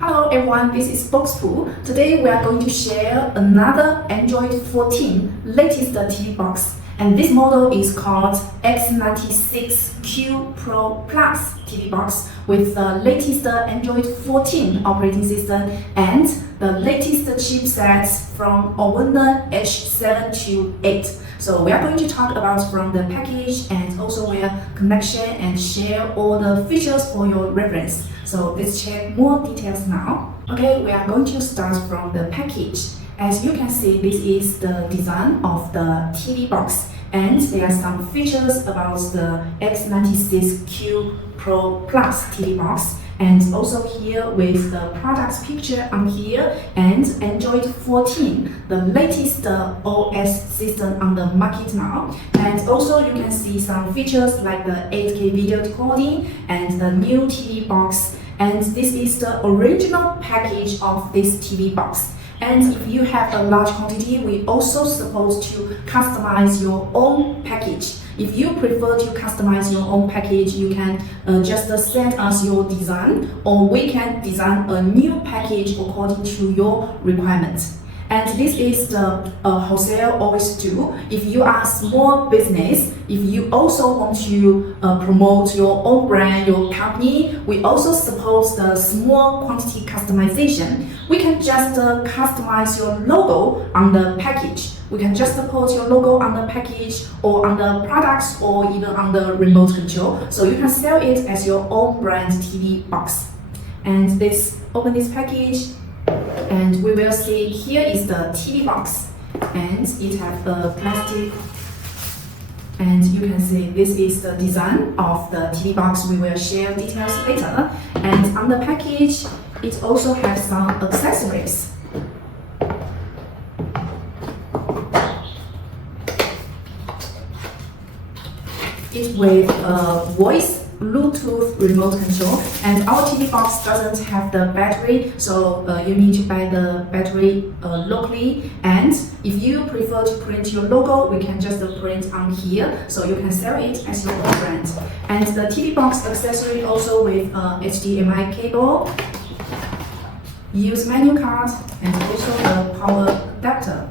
Hello everyone, this is Boxpool. Today we are going to share another Android 14 latest TV box, and this model is called X96Q PRO Plus TV box with the latest Android 14 operating system and the latest chipsets from Allwinner H728. So we are going to talk about from the package and also their connection and share all the features for your reference. So let's check more details now. Okay, we are going to start from the package. As you can see, this is the design of the TV box, and there are some features about the X96Q PRO Plus TV box, and also here with the products picture on here and Android 14, the latest OS system on the market now. And also you can see some features like the 8K video decoding and the new TV box. And this is the original package of this TV box. And if you have a large quantity, we also supposed to customize your own package. If you prefer to customize your own package, you can just send us your design, or we can design a new package according to your requirements. And this is the wholesale always do. If you are a small business, if you also want to promote your own brand, your company, we also suppose the small quantity customization. We can just customize your logo on the package. We can just put your logo on the package or on the products or even on the remote control. So you can sell it as your own brand TV box. And let's open this package. And we will see here is the TV box, and it has a plastic, and you can see this is the design of the TV box. We will share details later. And on the package, it also has some accessories. It with a voice Bluetooth remote control, and our TV box doesn't have the battery, so you need to buy the battery locally. And if you prefer to print your logo, we can just print on here, so you can sell it as your own brand. And the TV box accessory also with HDMI cable, use menu card, and also the power adapter.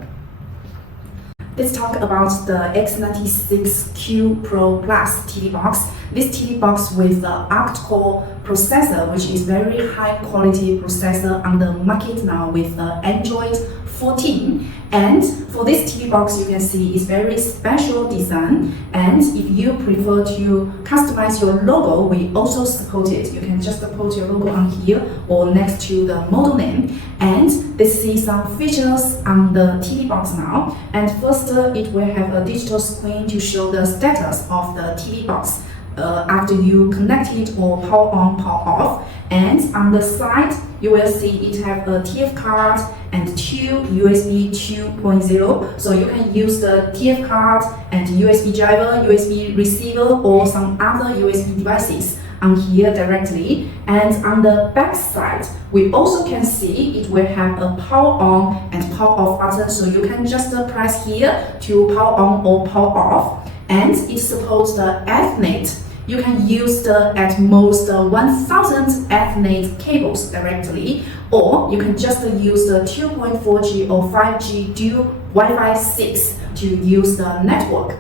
Let's talk about the X96Q PRO Plus TV box. This TV box with the octa-core processor, which is very high quality processor on the market now with the Android 14. And for this TV box, you can see it's very special design. And if you prefer to customize your logo, we also support it. You can just put your logo on here or next to the model name. And let's see some features on the TV box now. And first, it will have a digital screen to show the status of the TV box after you connect it or power on, power off. And on the side, you will see it have a TF card and two USB 2.0. So you can use the TF card and USB driver, USB receiver, or some other USB devices on here directly. And on the back side, we also can see it will have a power on and power off button. So you can just press here to power on or power off. And it supports the Ethernet. You can use the at most 1000 Ethernet cables directly, or you can just use the 2.4G or 5G dual Wi-Fi 6 to use the network.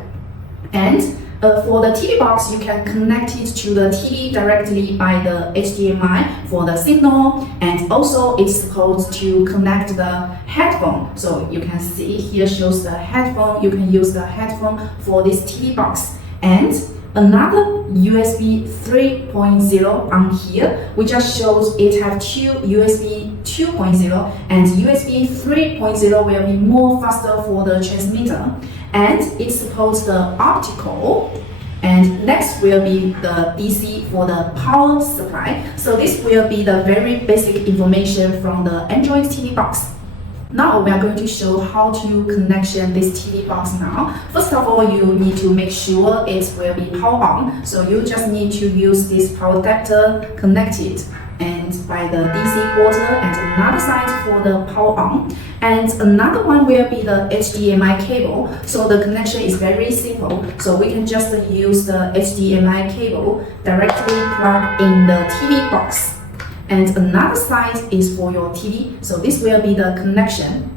And for the TV box, you can connect it to the TV directly by the HDMI for the signal, and also it's supposed to connect the headphone. So you can see here shows the headphone. You can use the headphone for this TV box. And another USB 3.0 on here, which just shows it have two USB 2.0, and USB 3.0 will be more faster for the transmitter. And it supports the optical, and next will be the DC for the power supply. So this will be the very basic information from the Android TV box. Now we are going to show how to connection this TV box now. First of all, you need to make sure it will be power on. So you just need to use this power adapter, connect it, and by the DC port, and another side for the power on. And another one will be the HDMI cable. So the connection is very simple. So we can just use the HDMI cable directly plug in the TV box. and another side is for your TV. So this will be the connection.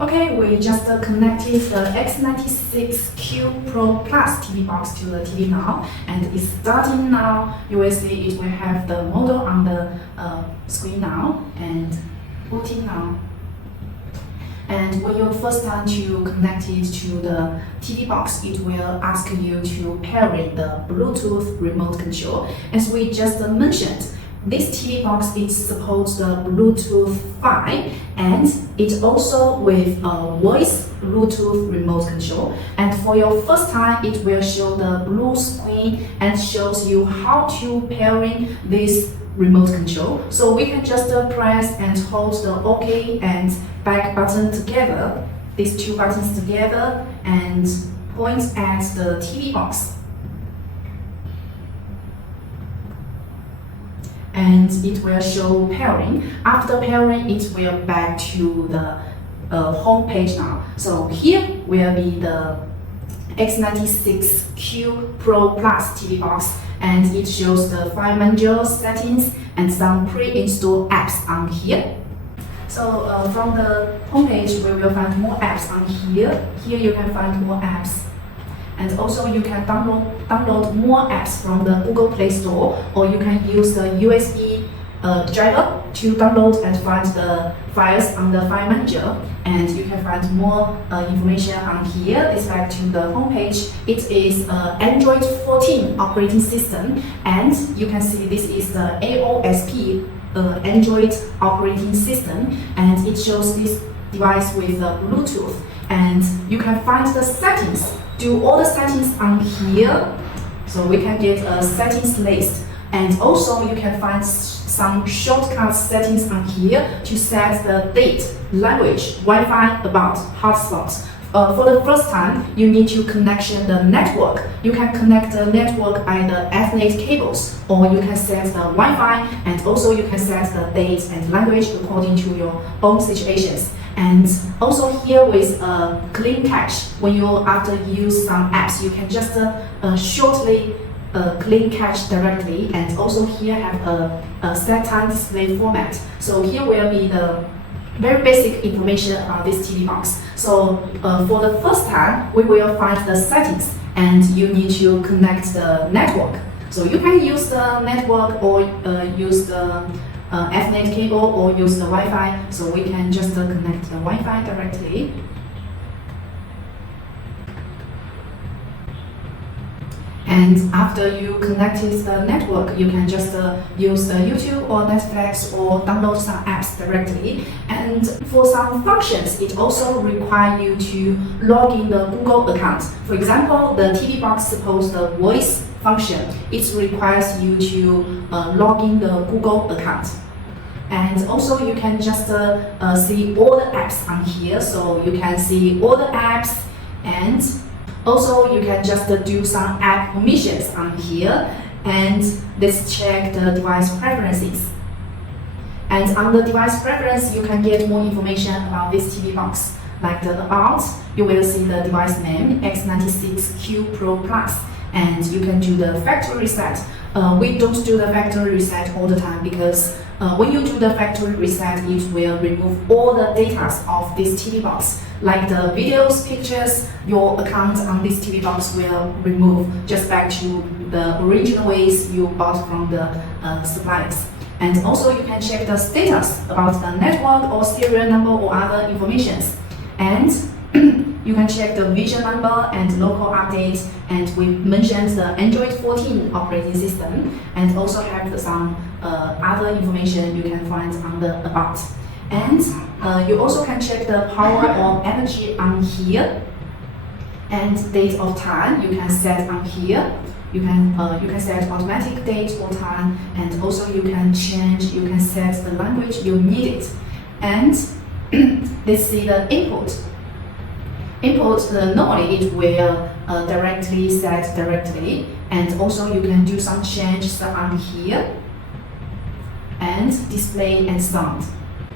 Okay, we just connected the X96Q PRO Plus TV box to the TV now, and it's starting now. You will see it will have the model on the screen now, and booting now. And when you first time to connect it to the TV box, it will ask you to pair it the Bluetooth remote control. As we just mentioned, this TV box is supposed the Bluetooth 5, and it's also with a voice Bluetooth remote control. And for your first time, it will show the blue screen and shows you how to pairing this remote control. So we can just press and hold the OK and back button together, these two buttons together, and point at the TV box. And it will show pairing. After pairing, it will back to the home page now. So here will be the X96Q PRO Plus TV box, and it shows the file manager settings and some pre-installed apps on here. So from the home page, we will find more apps on here. Here you can find more apps. And also you can download more apps from the Google Play Store, or you can use the USB driver to download and find the files on the file manager. And you can find more information on here. It's back to the home page. It is Android 14 operating system, and you can see this is the AOSP Android operating system, and it shows this device with Bluetooth. And you can find the settings. Do all the settings on here, so we can get a settings list, and also you can find some shortcut settings on here to set the date, language, Wi-Fi, about, hotspots. For the first time, you need to connection the network. You can connect the network by the Ethernet cables, or you can set the Wi-Fi, and also you can set the date and language according to your own situations. And also here with clean cache, when you after use some apps, you can just shortly clean cache directly. And also here have a set time display format. So here will be the very basic information on this TV box. So for the first time, we will find the settings, and you need to connect the network. So you can use the network, or use the Ethernet cable, or use the Wi-Fi. So we can just connect the Wi-Fi directly. And after you connected the network, you can just use the YouTube or Netflix, or download some apps directly. And for some functions, it also requires you to log in the Google account. For example, the TV box supports the voice function. It requires you to log in the Google account. And also you can just see all the apps on here. So you can see all the apps, and also you can just do some app permissions on here. And let's check the device preferences. And on the device preference, you can get more information about this TV box. Like the about, you will see the device name X96Q PRO Plus, and you can do the factory reset. We don't do the factory reset all the time, because when you do the factory reset, it will remove all the data of this TV box. Like the videos, pictures, your account on this TV box will remove just back to the original ways you bought from the suppliers. And also you can check the status about the network or serial number or other informations. And you can check the version number and local updates, and we mentioned the Android 14 operating system, and also have some other information you can find on the about. And you also can check the power or energy on here, and date of time you can set on here. You can set automatic date or time, and also you can set the language you need it. And let's see the input. Normally it will directly set directly, and also you can do some changes on here, and display and sound.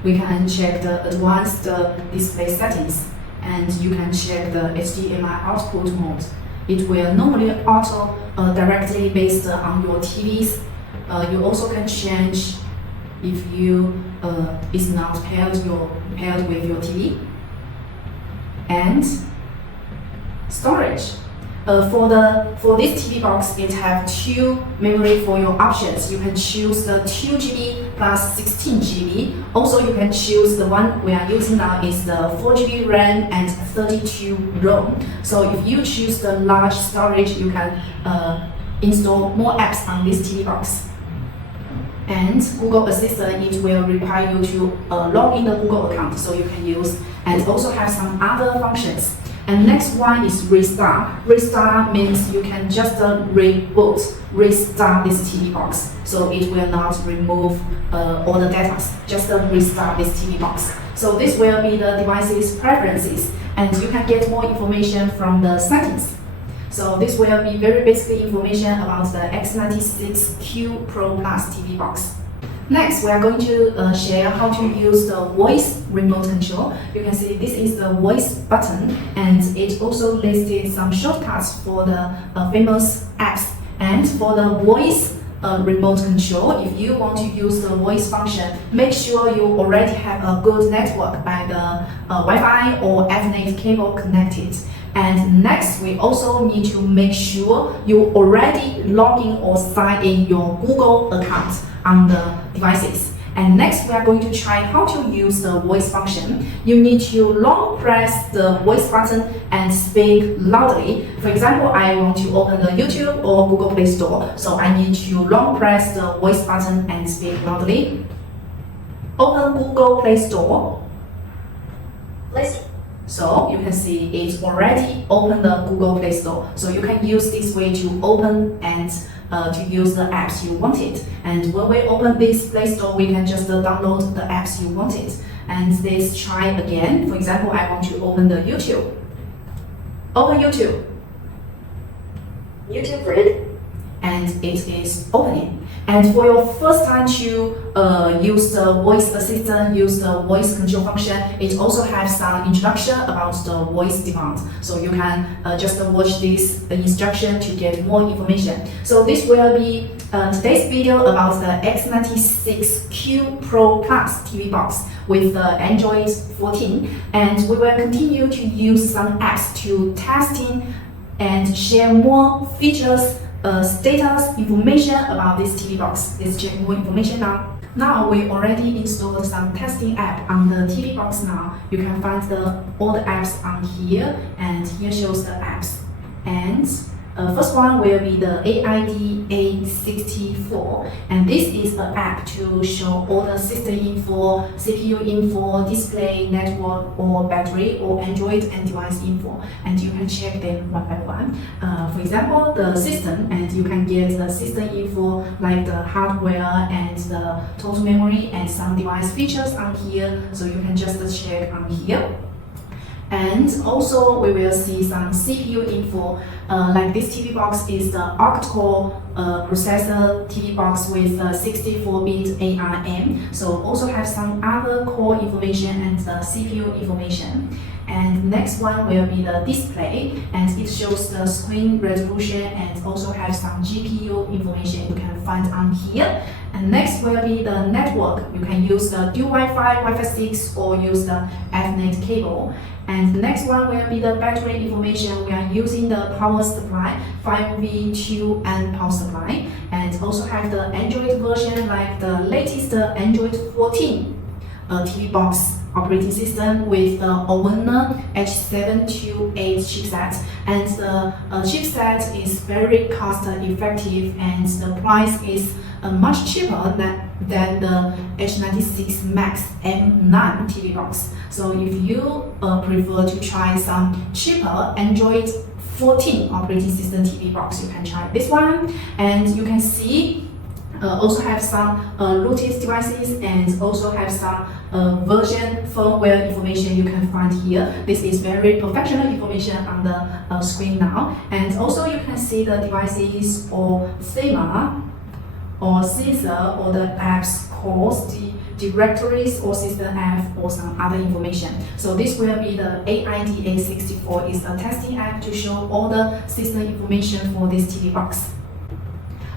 We can check the advanced display settings, and you can check the HDMI output mode. It will normally auto directly based on your TVs. You also can change if you is not paired with your TV. And storage. For this TV box, it have 2 memory for your options. You can choose the 2 GB plus 16 GB. Also, you can choose the one we are using now is the 4 GB RAM and 32 ROM. So if you choose the large storage, you can install more apps on this TV box. And Google Assistant, it will require you to log in the Google account, so you can use and also have some other functions. And next one is restart. Restart means you can just restart this TV box. So it will not remove all the data, just restart this TV box. So this will be the device's preferences, and you can get more information from the settings. So this will be very basic information about the X96Q PRO Plus TV box. Next, we are going to share how to use the voice remote control. You can see this is the voice button, and it also listed some shortcuts for the famous apps. And for the voice remote control, if you want to use the voice function, make sure you already have a good network by the Wi-Fi or Ethernet cable connected. And next, we also need to make sure you already log in or sign in your Google account on the devices. And next, we are going to try how to use the voice function. You need to long press the voice button and speak loudly. For example, I want to open the YouTube or Google Play Store, so I need to long press the voice button and speak loudly. Open Google Play Store. So you can see it's already opened the Google Play Store. So you can use this way to open and to use the apps you wanted. And when we open this Play Store, we can just download the apps you wanted. And let's try again. For example, I want to open the YouTube. Open YouTube. YouTube Grid. And it is opening. And for your first time to use the voice assistant, use the voice control function, it also has some introduction about the voice demand. So you can just watch this instruction to get more information. So this will be today's video about the X96Q PRO Plus TV box with the Android 14. And we will continue to use some apps to testing and share more features, status information about this TV box. Let's check more information now. Now we already installed some testing app on the TV box now. You can find all the apps on here, and here shows the apps. And first one will be the AIDA64, and this is an app to show all the system info, CPU info, display, network, or battery, or Android and device info, and you can check them one by one. For example, the system, and you can get the system info like the hardware and the total memory and some device features on here, so you can just check on here. And also we will see some CPU info, like this TV box is the octa-core processor TV box with 64-bit ARM. So also have some other core information and the CPU information. And next one will be the display, and it shows the screen resolution and also have some GPU information you can find on here. And next will be the network. You can use the dual Wi-Fi, Wi-Fi 6, or use the Ethernet cable. And the next one will be the battery information. We are using the power supply, 5V2N power supply, and also have the Android version like the latest Android 14 TV box operating system with the Allwinner H728 chipset, and the chipset is very cost effective, and the price is much cheaper than the H96 Max M9 TV box. So if you prefer to try some cheaper Android 14 operating system TV box, you can try this one. And you can see also have some Bluetooth devices, and also have some version firmware information you can find here. This is very professional information on the screen now. And also you can see the devices or theme or sensor or the apps calls, the directories or system app or some other information. So this will be the AIDA64 is a testing app to show all the system information for this TV box.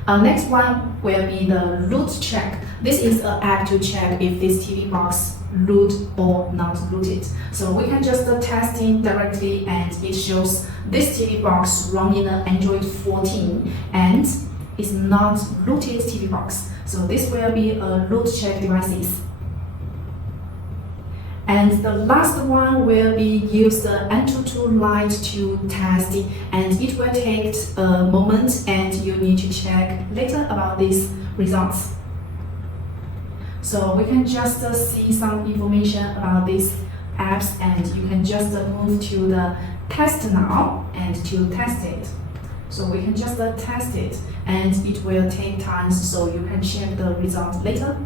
Next one will be the root check. This is an app to check if this TV box root or not rooted. So we can just test it directly, and it shows this TV box running an Android 14 and is not rooted TV box. So this will be a root check devices. And the last one will be use the Antutu Lite to test it, and it will take a moment, and you need to check later about these results. So we can just see some information about these apps, and you can just move to the test now and to test it. So we can just test it, and it will take time, so you can check the result later.